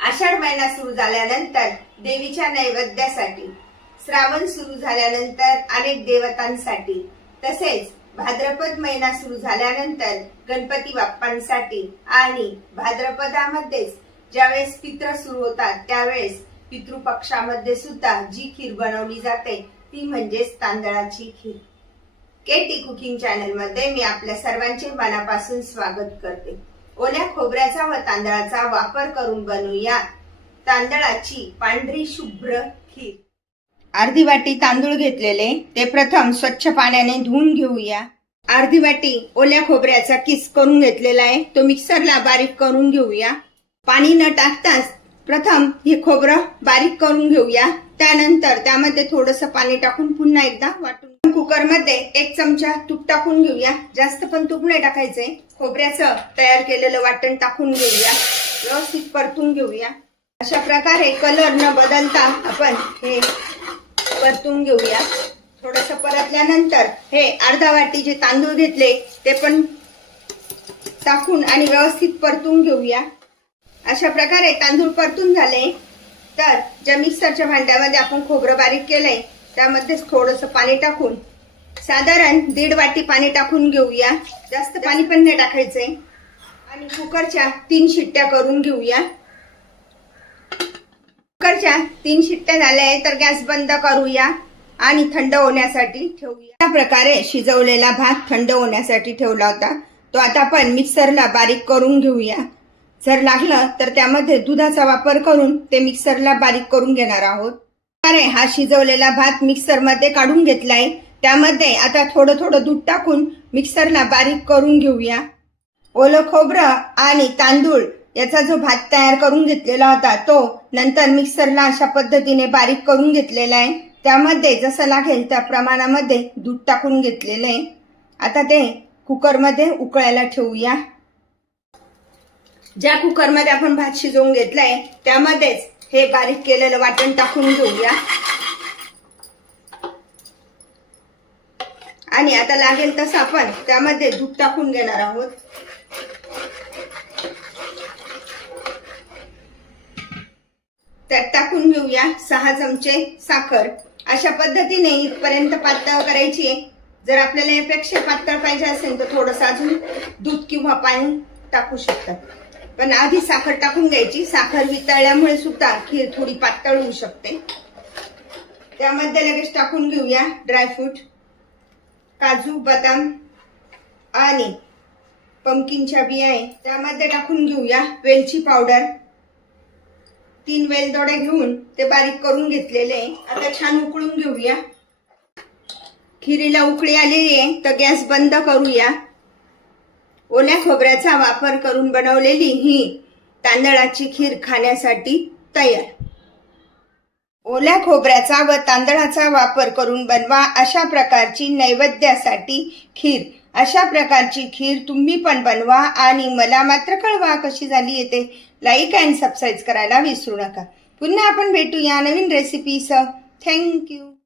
आषाढ महिना सुरू झाल्यानंतर देवीच्या नैवेद्यासाठी, श्रावण सुरू झाल्यानंतर अनेक देवतांसाठी, तसेच भाद्रपद महिना सुरू झाल्यानंतर गणपती बाप्पांसाठी आणि भाद्रपदामध्येच ज्यावेळेस पित्र सुरू होतात त्यावेळेस पितृपक्षामध्ये सुद्धा जी खीर बनवली जाते ती म्हणजेच तांदळाची खीर। केटी कुकिंग चॅनल मध्ये मी आपल्या सर्वांचे मनापासून स्वागत करते। ओल्या खोबऱ्याचा व तांदळाचा वापर करून बनवूया तांदळाची पांढरी शुभ्र खीर। अर्धी वाटी तांदूळ घेतलेले ते प्रथम स्वच्छ पाण्याने धुवून घेऊया। अर्धी वाटी ओल्या खोबऱ्याचा किस करून घेतलेला आहे, तो मिक्सरला बारीक करून घेऊया। पाणी न टाकताच प्रथम हे खोबरं बारीक करून घेऊया। त्यानंतर त्यामध्ये थोडंसं पाणी टाकून पुन्हा एकदा वाटून कुकर मध्ये 1 चमचा तूप टाकून घेऊया। जास्त पण तूप नाही टाकायचे। खोबऱ्याचं तयार केलेलं वाटण टाकून घेऊया, व्यवस्थित परतून घेऊया। अशा प्रकारे कलर न बदलता आपण हे परतून घेऊया। थोडंसं परतल्यानंतर हे अर्धा वाटी जे तांदूळ घेतले ते पण टाकून आणि व्यवस्थित परतून घेऊया। अशा प्रकारे तांदूळ परतून झाले तर ज्या मिक्सरच्या भांड्यामध्ये आपण खोबरं बारीक केलंय त्यामध्ये थोडंसं पाणी टाकून साधारण 1.5 वाटी पाणी टाकून घेऊया। जास्त पाणी पण नाही टाकायचंय आणि कुकरच्या 3 शिट्ट्या करून घेऊया। कुकरच्या 3 शिट्ट्या झाल्या तर गॅस बंद करूया आणि थंड होण्यासाठी ठेवूया। या प्रकारे शिजवलेला भात थंड होण्यासाठी ठेवला होता, तो आता आपण मिक्सरला बारीक करून घेऊया। जर लागलं तर त्यामध्ये दुधाचा वापर करून ते मिक्सरला बारीक करून घेणार आहोत। अरे हा शिजवलेला भात मिक्सर मध्ये काढून घेतलाय, त्यामध्ये आता थोडं थोडं दूध टाकून मिक्सरला बारीक करून घेऊया। ओलं खोबरं आणि तांदूळ याचा जो भात तयार करून घेतलेला होता तो नंतर मिक्सरला अशा पद्धतीने बारीक करून घेतलेला आहे। त्यामध्ये जसं लागेल त्या प्रमाणामध्ये दूध टाकून घेतलेलं आहे। आता ते कुकरमध्ये उकळायला ठेवूया। ज्या कुकरमध्ये आपण भात शिजवून घेतलाय त्यामध्येच हे बारीक केलेलं वाटण टाकून घेऊया आणि आता लागेल तसं आपण त्यामध्ये दूध टाकून घेणार आहोत। त्यात टाकून घेऊया 6 चमचे साखर। अशा पद्धतीने इथपर्यंत पातळ करायची आहे। जर आपल्याला यापेक्षा पातळ पाहिजे असेल तर थोडंसं अजून दूध किंवा पाणी टाकू शकतात, पण आधी साखर टाकून घ्यायची। साखर वितळल्यामुळे सुद्धा खीर थोडी पातळ होऊ शकते। त्यामध्ये लगेच टाकून घेऊया ड्रायफ्रूट, काजू, बदाम आणि पंपकिनच्या बिया आहे त्यामध्ये टाकून घेऊया वेलची पावडर। 3 वेलदोडे घेऊन ते बारीक करून घेतलेले आहे। आता छान उकळून घेऊया। खिरीला उकळी आलेली आहे तर गॅस बंद करूया। ओल्या खोबऱ्याचा वापर करून बनवलेली ही तांदळाची खीर खाण्यासाठी तयार। ओल्या खोबऱ्याचा व तांदळाचा वापर करून बनवा अशा प्रकारची नैवेद्यासाठी खीर। अशा प्रकारची खीर तुम्ही पण बनवा आणि मला मात्र कळवा कशी झाली येते। लाईक अँड सबस्क्राईब करायला विसरू नका। पुन्हा आपण भेटूया नवीन रेसिपीसह। थँक्यू।